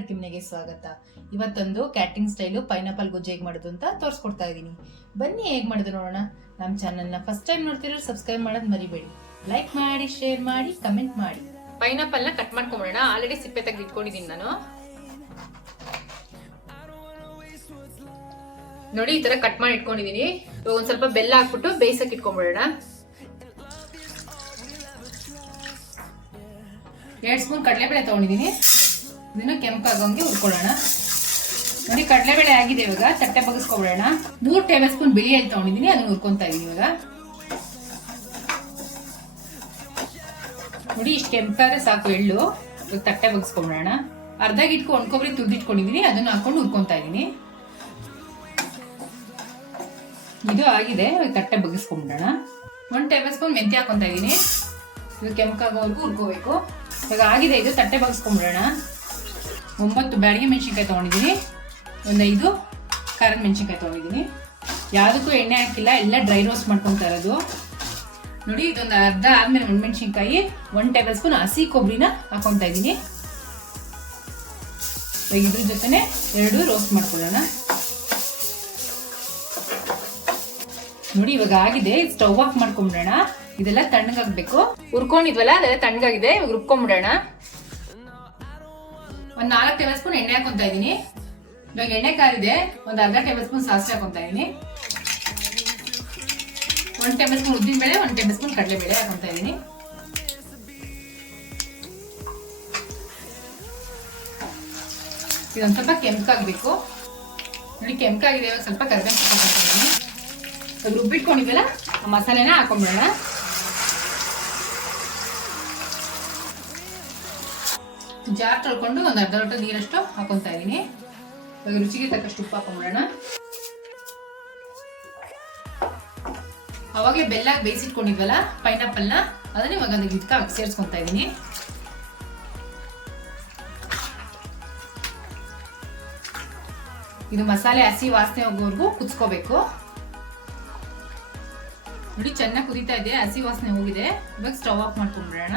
ಅಡುಗೆ ಮನೆಗೆ ಸ್ವಾಗತ. ಇವತ್ತೊಂದು ಕ್ಯಾಟರಿಂಗ್ ಸ್ಟೈಲು ಪೈನಾಪಲ್ ಗೊಜ್ಜು ಹೇಗೆ ಮಾಡೋದು ಅಂತ ತೋರಿಸ್ಕೊಡ್ತಾ ಇದ್ದೀನಿ. ಬನ್ನಿ ಹೇಗೆ ಮಾಡೋದು ನೋಡೋಣ. ನಮ್ಮ ಚಾನಲ್ನ ಫಸ್ಟ್ ಟೈಮ್ ನೋಡ್ತಿರೋರು ಸಬ್ಸ್ಕ್ರೈಬ್ ಮಾಡೋದು ಮರಿಬೇಡಿ. ಲೈಕ್ ಮಾಡಿ, ಶೇರ್ ಮಾಡಿ, ಕಮೆಂಟ್ ಮಾಡಿ. ಪೈನಾಪಲ್ನ ಕಟ್ ಮಾಡ್ಕೊಂಬಿಡೋಣ. ಆಲ್ರೆಡಿ ಸಿಪ್ಪೆ ತೆಗೆದು ಇಟ್ಕೊಂಡಿದ್ದೀನಿ ನಾನು. ನೋಡಿ ಈ ತರ ಕಟ್ ಮಾಡಿ ಇಟ್ಕೊಂಡಿದ್ದೀನಿ. ಒಂದ್ ಸ್ವಲ್ಪ ಬೆಲ್ಲ ಹಾಕ್ಬಿಟ್ಟು ಬೇಯಿಸಕ್ ಇಟ್ಕೊಂಡ್ಬಿಡೋಣ. 2 ಸ್ಪೂನ್ ಕಡಲೆಬೇಳೆ ತಗೊಂಡಿದ್ದೀನಿ. ಇದನ್ನು ಕೆಂಪಾಗಂಗೆ ಹುರ್ಕೊಳ್ಳೋಣ. ನೋಡಿ ಕಡಲೆಬೇಳೆ ಆಗಿದೆ. ಇವಾಗ ತಟ್ಟೆ ಬಗ್ಗಿಸ್ಕೊಬಿಡೋಣ. 3 ಟೇಬಲ್ ಸ್ಪೂನ್ ಬಿಳಿ ಎಳ್ಳು ತಗೊಂಡಿದ್ದೀನಿ, ಅದನ್ನ ಹುರ್ಕೊಂತಾ ಇದೀನಿ. ಇವಾಗ ನೋಡಿ ಇಷ್ಟು ಕೆಂಪಾದ್ರೆ ಸಾಕು ಎಳ್ಳು. ಇವಾಗ ತಟ್ಟೆ ಬಗ್ಗಿಸ್ಕೊಂಬಿಡೋಣ. ಅರ್ಧ ಗಿಟ್ಕು ಒಣಕೊಬ್ಬರಿ ತುರಿದಿಟ್ಕೊಂಡಿದ್ದೀನಿ, ಅದನ್ನ ಹಾಕೊಂಡು ಹುರ್ಕೊಂತಾ ಇದೀನಿ. ಇದು ಆಗಿದೆ. ತಟ್ಟೆ ಬಗ್ಗಿಸ್ಕೊಂಡ್ಬಿಡೋಣ. 1 ಟೇಬಲ್ ಸ್ಪೂನ್ ಮೆಂತ್ಯ ಹಾಕೊಂತ ಇದೀನಿ. ಇದು ಕೆಂಪಾಗೋವರೆಗೂ ಹುರ್ಕೋಬೇಕು. ಇವಾಗ ಆಗಿದೆ. ಇದು ತಟ್ಟೆ ಬಗ್ಗಿಸ್ಕೊಂಡ್ಬಿಡೋಣ. 9 ಬ್ಯಾಡಗಿ ಮೆಣಸಿನ್ಕಾಯಿ ತೊಗೊಂಡಿದ್ದೀನಿ. 5 ಖಾರದ ಮೆಣಸಿನ್ಕಾಯಿ ತೊಗೊಂಡಿದ್ದೀನಿ. ಯಾವುದಕ್ಕೂ ಎಣ್ಣೆ ಹಾಕಿಲ್ಲ, ಎಲ್ಲ ಡ್ರೈ ರೋಸ್ಟ್ ಮಾಡ್ಕೊತಾ ಇರೋದು. ನೋಡಿ ಇದೊಂದು ಅರ್ಧ ಆದ್ಮೇಲೆ ಒಣಮೆಣಸಿನ್ಕಾಯಿ, 1 ಟೇಬಲ್ ಸ್ಪೂನ್ ಹಸಿ ಕೊಬ್ಬರಿನ ಹಾಕೊತಾ ಇದ್ದೀನಿ. ಇದ್ರ ಜೊತೆನೆ 2 ರೋಸ್ಟ್ ಮಾಡ್ಕೊಳ್ಳೋಣ. ನೋಡಿ ಇವಾಗ ಆಗಿದೆ. ಸ್ಟವ್ ಆಫ್ ಮಾಡ್ಕೊಂಡ್ಬಿಡೋಣ. ಇದೆಲ್ಲ ತಣ್ಣಗಾಗ್ಬೇಕು. ಹುರ್ಕೊಂಡಿದ್ವಲ್ಲ ಅದೆಲ್ಲ ತಣ್ಣಗಾಗಿದೆ. ಇವಾಗ ರುಬ್ಕೊಂಡ್ಬಿಡೋಣ. 4 ಟೇಬಲ್ ಸ್ಪೂನ್ ಎಣ್ಣೆ ಹಾಕೊಂತ ಇದೀನಿ. ಇವಾಗ ಎಣ್ಣೆ ಕಾದಿದೆ. ಅರ್ಧ ಟೇಬಲ್ ಸ್ಪೂನ್ ಸಾಸಿವೆ ಹಾಕೊಂತ ಇದೀನಿ. 1 ಟೇಬಲ್ ಸ್ಪೂನ್ ಉದ್ದಿನ ಬೇಳೆ, 1 ಟೇಬಲ್ ಸ್ಪೂನ್ ಕಡಲೆಬೇಳೆ ಹಾಕೊಂತ ಇದೀನಿ. ಇದೊಂದು ಸ್ವಲ್ಪ ಕೆಂಪಾಗಬೇಕು. ನೋಡಿ ಕೆಂಪಾಗಿದೆ. ಇವಾಗ ಸ್ವಲ್ಪ ಕರಿಬೇವು ಹಾಕೊಂತ ಇದೀನಿ. ಇವಾಗ ರುಬ್ಬಿಟ್ಕೊಂಡಿದ್ವಲ್ಲ ಆ ಮಸಾಲೆನ ಹಾಕೊಂಡ್ಬಿಡೋಣ. ಜಾರ್ ತೊಳ್ಕೊಂಡು ಒಂದು ಅರ್ಧ ಲೋಟ ನೀರಷ್ಟು ಹಾಕೊಂತ ಇದೀನಿ. ಇವಾಗ ರುಚಿಗೆ ತಕ್ಕಷ್ಟು ಉಪ್ಪು ಹಾಕೊಂಡ್ಬಿಡೋಣ. ಅವಾಗೆ ಬೆಲ್ಲ ಬೇಯಿಸಿಟ್ಕೊಂಡಿದ್ವಲ್ಲ ಪೈನಾಪಲ್ನ, ಅದನ್ನ ಇವಾಗ ಒಂದು ಗಿಟ್ಕ ಸೇರಿಸ್ಕೊಂತ ಇದೀನಿ. ಇದು ಮಸಾಲೆ ಹಸಿ ವಾಸನೆ ಹೋಗೋವರೆಗೂ ಕುದಿಸ್ಕೋಬೇಕು. ನೋಡಿ ಚೆನ್ನಾಗಿ ಕುದೀತಾ ಇದೆ. ಹಸಿ ವಾಸನೆ ಹೋಗಿದೆ. ಇವಾಗ ಸ್ಟವ್ ಆಫ್ ಮಾಡ್ಕೊಂಡ್ಬಿಡೋಣ.